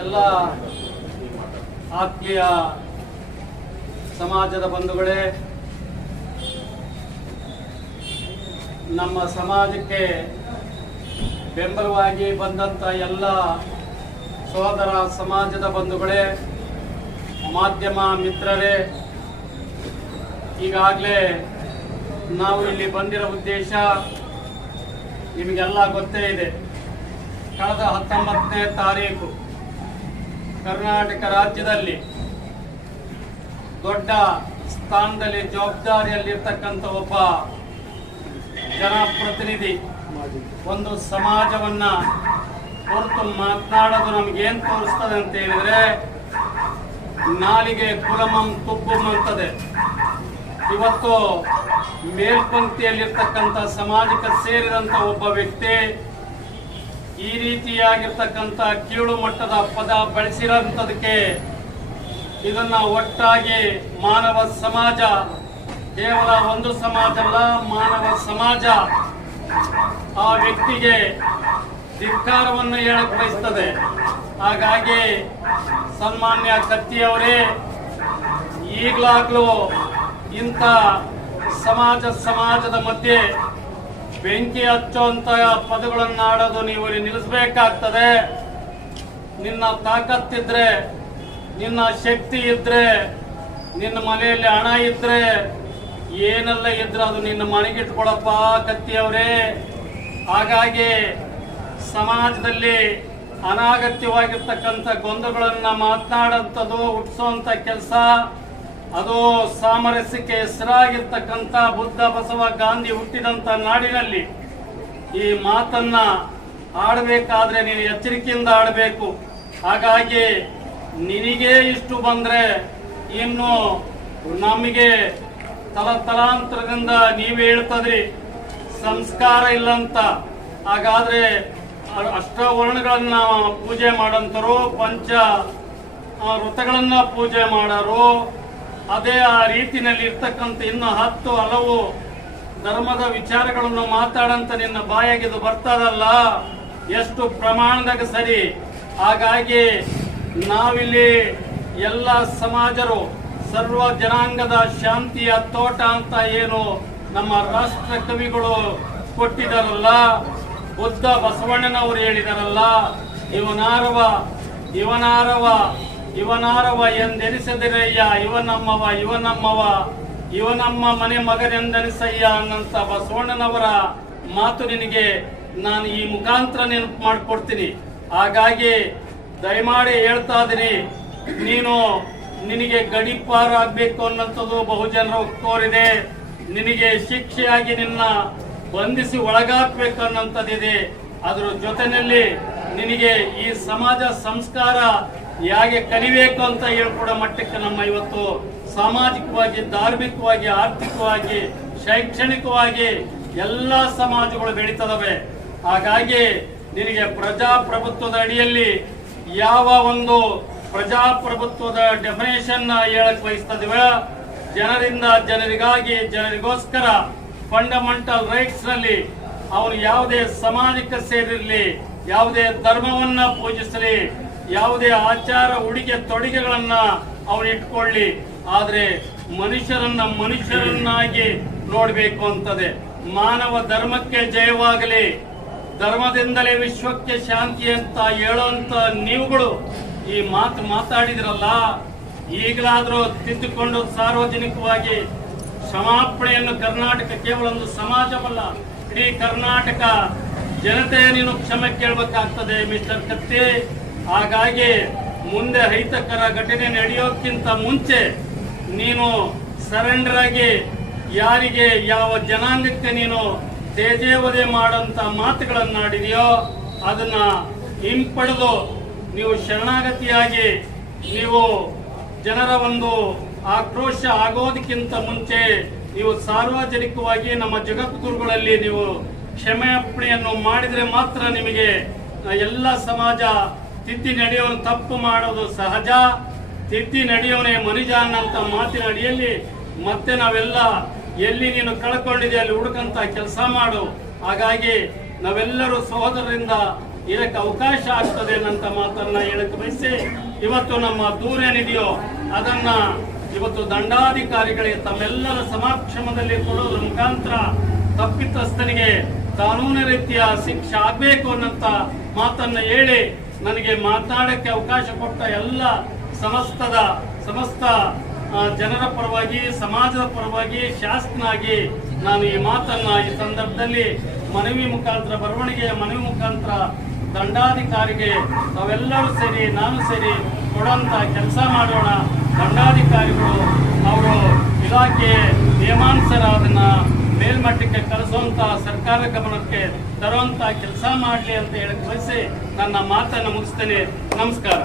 ಎಲ್ಲ ಆತ್ಮೀಯ ಸಮಾಜದ ಬಂಧುಗಳೇ, ನಮ್ಮ ಸಮಾಜಕ್ಕೆ ಬೆಂಬಲವಾಗಿ ಬಂದಂಥ ಎಲ್ಲ ಸೋದರ ಸಮಾಜದ ಬಂಧುಗಳೇ, ಮಾಧ್ಯಮ ಮಿತ್ರರೇ, ಈಗಾಗಲೇ ನಾವು ಇಲ್ಲಿ ಬಂದಿರೋ ಉದ್ದೇಶ ನಿಮಗೆಲ್ಲ ಗೊತ್ತೇ ಇದೆ. ಕಳೆದ ಹತ್ತೊಂಬತ್ತನೇ ತಾರೀಕು ಕರ್ನಾಟಕ ರಾಜ್ಯದಲ್ಲಿ ದೊಡ್ಡ ಸ್ಥಾನದಲ್ಲಿ ಜವಾಬ್ದಾರಿಯಲ್ಲಿರ್ತಕ್ಕಂಥ ಒಬ್ಬ ಜನಪ್ರತಿನಿಧಿ. ಒಂದು ಸಮಾಜವನ್ನ ಹೊರತು ಮಾತನಾಡೋದು ನಮ್ಗೇನ್ ತೋರಿಸ್ತದೆ ಅಂತ ಹೇಳಿದ್ರೆ, ನಾಲಿಗೆ ಕುಲಮಂ ತುಪ್ಪಮ್ ಅಂತದೆ. ಇವತ್ತು ಮೇಲ್ಪಂಕ್ತಿಯಲ್ಲಿರ್ತಕ್ಕಂಥ ಸಮಾಜಕ್ಕೆ ಸೇರಿದಂಥ ಒಬ್ಬ ವ್ಯಕ್ತಿ ಈ ರೀತಿಯಾಗಿರ್ತಕ್ಕಂಥ ಕೀಳು ಮಟ್ಟದ ಪದ ಬಳಸಿರೋಂಥದಕ್ಕೆ ಇದನ್ನ ಒಟ್ಟಾಗಿ ಮಾನವ ಸಮಾಜ, ಕೇವಲ ಒಂದು ಸಮಾಜ ಅಲ್ಲ, ಮಾನವ ಸಮಾಜ ಆ ವ್ಯಕ್ತಿಗೆ ಧಿಕ್ಕಾರವನ್ನು ಹೇಳಕ್ ಬಯಸ್ತದೆ. ಹಾಗಾಗಿ ಸನ್ಮಾನ್ಯ ಕತ್ತಿಯವರೇ, ಈಗಲಾಗಲೂ ಇಂಥ ಸಮಾಜ ಸಮಾಜದ ಮಧ್ಯೆ ಬೆಂಕಿ ಹಚ್ಚುವಂತ ಪದಗಳನ್ನ ಆಡೋದು ನೀವು ಇಲ್ಲಿ ನಿಲ್ಲಿಸಬೇಕಾಗ್ತದೆ. ನಿನ್ನ ತಾಕತ್ತಿದ್ರೆ, ನಿನ್ನ ಶಕ್ತಿ ಇದ್ರೆ, ನಿನ್ನ ಮನೆಯಲ್ಲಿ ಹಣ ಇದ್ರೆ, ಏನೆಲ್ಲ ಇದ್ರೆ ಅದು ನಿನ್ನ ಮನೆಗಿಟ್ಕೊಳಪ್ಪ ಕತ್ತಿಯವರೇ. ಹಾಗಾಗಿ ಸಮಾಜದಲ್ಲಿ ಅನಾಗತ್ಯವಾಗಿರ್ತಕ್ಕಂಥ ಗೊಂದಲಗಳನ್ನು ಮಾತನಾಡುವಂಥದ್ದು ಹುಟ್ಟಿಸುವಂತ ಕೆಲಸ ಅದು ಸಾಮರಸ್ಯಕ್ಕೆ ಹೆಸರಾಗಿರ್ತಕ್ಕಂಥ ಬುದ್ಧ ಬಸವ ಗಾಂಧಿ ಹುಟ್ಟಿದಂಥ ನಾಡಿನಲ್ಲಿ ಈ ಮಾತನ್ನ ಆಡಬೇಕಾದ್ರೆ ನೀನು ಎಚ್ಚರಿಕೆಯಿಂದ ಆಡಬೇಕು. ಹಾಗಾಗಿ ನಿನಗೆ ಇಷ್ಟು ಬಂದರೆ ಇನ್ನು ನಮಗೆ ತಲತಲಾಂತರದಿಂದ ನೀವೇ ಹೇಳ್ತದ್ರಿ ಸಂಸ್ಕಾರ ಇಲ್ಲಂತ. ಹಾಗಾದ್ರೆ ಅಷ್ಟ ಅಷ್ಟವರ್ಣಗಳನ್ನ ಪೂಜೆ ಮಾಡಂತರು ಪಂಚ ಆ, ವೃತ್ತಗಳನ್ನ ಪೂಜೆ ಮಾಡೋರು ಅದೇ ಆ ರೀತಿನಲ್ಲಿ ಇರ್ತಕ್ಕಂಥ ಇನ್ನು ಹತ್ತು ಹಲವು ಧರ್ಮದ ವಿಚಾರಗಳನ್ನು ಮಾತಾಡಂತ ನಿನ್ನ ಬಾಯಾಗಿ ಇದು ಬರ್ತದಲ್ಲ? ಎಷ್ಟು ಪ್ರಮಾಣದಾಗ ಸರಿ? ಹಾಗಾಗಿ ನಾವಿಲ್ಲಿ ಎಲ್ಲ ಸಮಾಜರು, ಸರ್ವ ಜನಾಂಗದ ಶಾಂತಿಯ ತೋಟ ಅಂತ ಏನು ನಮ್ಮ ರಾಷ್ಟ್ರ ಕವಿಗಳು ಕೊಟ್ಟಿದಾರಲ್ಲ ಬುದ್ಧ ಬಸವಣ್ಣನವರು ಹೇಳಿದಾರಲ್ಲ, ಇವನಾರವ ಇವನಾರವ ಇವನಾರವ ಎಂದೆನಿಸದಿರಯ್ಯ, ಇವನಮ್ಮವ ಇವನಮ್ಮವ, ಇವನಮ್ಮ ಮನೆ ಮಗನೆಂದೆನಿಸಯ್ಯ ಅನ್ನಂತ ಬಸವಣ್ಣನವರ ಮಾತು ನಿನಗೆ ನಾನು ಈ ಮುಖಾಂತರ ನೆನಪು ಮಾಡಿಕೊಡ್ತೀನಿ. ಹಾಗಾಗಿ ದಯಮಾಡಿ ಹೇಳ್ತಾ ಇದೀನಿ ನೀನು ನಿನಗೆ ಗಡಿಪಾರು ಆಗ್ಬೇಕು ಅನ್ನೋಂಥದ್ದು ಬಹುಜನರ ಕೋರಿದೆ ನಿನಗೆ ಶಿಕ್ಷೆಯಾಗಿ ನಿನ್ನ ಬಂಧಿಸಿ ಒಳಗಾಕ್ಬೇಕು ಅನ್ನಂಥದ್ದಿದೆ. ಅದರ ಜೊತೆಯಲ್ಲಿ ನಿನಗೆ ಈ ಸಮಾಜ ಸಂಸ್ಕಾರ ಹೇಗೆ ಕಲಿಬೇಕು ಅಂತ ಹೇಳ್ಕೊಡೋ ಮಟ್ಟಕ್ಕೆ ನಮ್ಮ ಇವತ್ತು ಸಾಮಾಜಿಕವಾಗಿ, ಧಾರ್ಮಿಕವಾಗಿ, ಆರ್ಥಿಕವಾಗಿ, ಶೈಕ್ಷಣಿಕವಾಗಿ ಎಲ್ಲ ಸಮಾಜಗಳು ಬೆಳೀತದವೆ. ಹಾಗಾಗಿ ನಿನಗೆ ಪ್ರಜಾಪ್ರಭುತ್ವದ ಅಡಿಯಲ್ಲಿ ಯಾವ ಒಂದು ಪ್ರಜಾಪ್ರಭುತ್ವದ ಡೆಫಿನೇಷನ್ ಹೇಳಕ್ ಬಯಸ್ತದಿವೆ, ಜನರಿಂದ ಜನರಿಗಾಗಿ, ಜನರಿಗೋಸ್ಕರ ಫಂಡಮೆಂಟಲ್ ರೈಟ್ಸ್ನಲ್ಲಿ ಅವರು ಯಾವುದೇ ಸಮಾಜಕ್ಕೆ ಸೇರಿರಲಿ, ಯಾವುದೇ ಧರ್ಮವನ್ನ ಪೂಜಿಸಲಿ ಯಾವುದೇ ಆಚಾರ, ಉಡುಗೆ, ತೊಡುಗೆಗಳನ್ನ ಅವನು ಇಟ್ಕೊಳ್ಳಿ. ಆದ್ರೆ ಮನುಷ್ಯರನ್ನ ಮನುಷ್ಯರನ್ನಾಗಿ ನೋಡಬೇಕು ಅಂತದೆ. ಮಾನವ ಧರ್ಮಕ್ಕೆ ಜಯವಾಗಲಿ. ಧರ್ಮದಿಂದಲೇ ವಿಶ್ವಕ್ಕೆ ಶಾಂತಿ ಅಂತ ಹೇಳುವಂತ ನೀವುಗಳು ಈ ಮಾತು ಮಾತಾಡಿದ್ರಲ್ಲ, ಈಗಲಾದರೂ ತಿದ್ದುಕೊಂಡು ಸಾರ್ವಜನಿಕವಾಗಿ ಕ್ಷಮಾಪಣೆಯನ್ನು ಕರ್ನಾಟಕ ಕೇವಲ ಒಂದು ಸಮಾಜವಲ್ಲ, ಇಡೀ ಕರ್ನಾಟಕ ಜನತೆ ನೀನು ಕ್ಷಮೆ ಕೇಳಬೇಕಾಗ್ತದೆ, ಮಿಸ್ಟರ್ ಕತ್ತಿ. ಹಾಗಾಗಿ ಮುಂದೆ ಅಹಿತಕರ ಘಟನೆ ನಡೆಯೋಕ್ಕಿಂತ ಮುಂಚೆ ನೀನು ಸರೆಂಡರ್ ಆಗಿ ಯಾರಿಗೆ ಯಾವ ಜನಾಂಗಕ್ಕೆ ನೀನು ತೇಜೇವದೆ ಮಾಡಂತ ಮಾತುಗಳನ್ನಾಡಿದೆಯೋ ಅದನ್ನ ಹಿಂಪಡೆದು ನೀವು ಶರಣಾಗತಿಯಾಗಿ ನೀವು ಜನರ ಒಂದು ಆಕ್ರೋಶ ಆಗೋದಕ್ಕಿಂತ ಮುಂಚೆ ನೀವು ಸಾರ್ವಜನಿಕವಾಗಿ ನಮ್ಮ ಜಗದ್ಗುರುಗಳಲ್ಲಿ ನೀವು ಕ್ಷಮೆಯಪ್ಪಣೆಯನ್ನು ಮಾಡಿದರೆ ಮಾತ್ರ ನಿಮಗೆ ಎಲ್ಲ ಸಮಾಜ ತಿದ್ದಿ ನಡೆಯೋನು ತಪ್ಪು ಮಾಡೋದು ಸಹಜ. ತಿದ್ದಿ ನಡೆಯೋನೇ ಮನುಜ ಅನ್ನಂತ ಮಾತಿನ ಅಡಿಯಲ್ಲಿ ಮತ್ತೆ ನಾವೆಲ್ಲ ಎಲ್ಲಿ ನೀನು ಕಳ್ಕೊಂಡಿದೆ ಅಲ್ಲಿ ಹುಡುಕಂತ ಕೆಲಸ ಮಾಡು. ಹಾಗಾಗಿ ನಾವೆಲ್ಲರೂ ಸಹೋದರರಿಂದ ಇದಕ್ಕೆ ಅವಕಾಶ ಆಗ್ತದೆ ಅನ್ನಂತ ಮಾತನ್ನ ಹೇಳಕ್ ಬಯಸಿ, ಇವತ್ತು ನಮ್ಮ ದೂರ ಏನಿದೆಯೋ ಅದನ್ನ ಇವತ್ತು ದಂಡಾಧಿಕಾರಿಗಳಿಗೆ ತಮ್ಮೆಲ್ಲರ ಸಮಕ್ಷಮದಲ್ಲಿ ಕೊಡೋದ್ರ ಮುಖಾಂತರ ತಪ್ಪಿತಸ್ಥನಿಗೆ ಕಾನೂನು ರೀತಿಯ ಶಿಕ್ಷೆ ಆಗ್ಬೇಕು ಅನ್ನಂತ ಮಾತನ್ನ ಹೇಳಿ ನನಗೆ ಮಾತನಾಡಕ್ಕೆ ಅವಕಾಶ ಕೊಟ್ಟ ಎಲ್ಲ ಸಮಸ್ತದ, ಸಮಸ್ತ ಜನರ ಪರವಾಗಿ, ಸಮಾಜದ ಪರವಾಗಿ ಶಾಸಕನಾಗಿ ನಾನು ಈ ಮಾತನ್ನ ಈ ಸಂದರ್ಭದಲ್ಲಿ ಮನವಿ ಮುಖಾಂತರ, ಬರವಣಿಗೆಯ ಮನವಿ ಮುಖಾಂತರ ದಂಡಾಧಿಕಾರಿಗೆ ತಾವೆಲ್ಲರೂ ಸೇರಿ, ನಾನು ಸೇರಿ ಕೊಡುವಂತ ಕೆಲಸ ಮಾಡೋಣ. ದಂಡಾಧಿಕಾರಿಗಳು, ಅವರು ಇಲಾಖೆ ನಿಯಮಾನುಸಾರ ಅದನ್ನ ಮೇಲ್ಮಟ್ಟಕ್ಕೆ ಕಳಿಸುವಂತ ಸರ್ಕಾರ ಗಮನಕ್ಕೆ ತರುವಂತ ಕೆಲಸ ಮಾಡಲಿ ಅಂತ ಹೇಳಿ ಬಯಸಿ ನನ್ನ ಮಾತನ್ನು ಮುಗಿಸ್ತೇನೆ. ನಮಸ್ಕಾರ.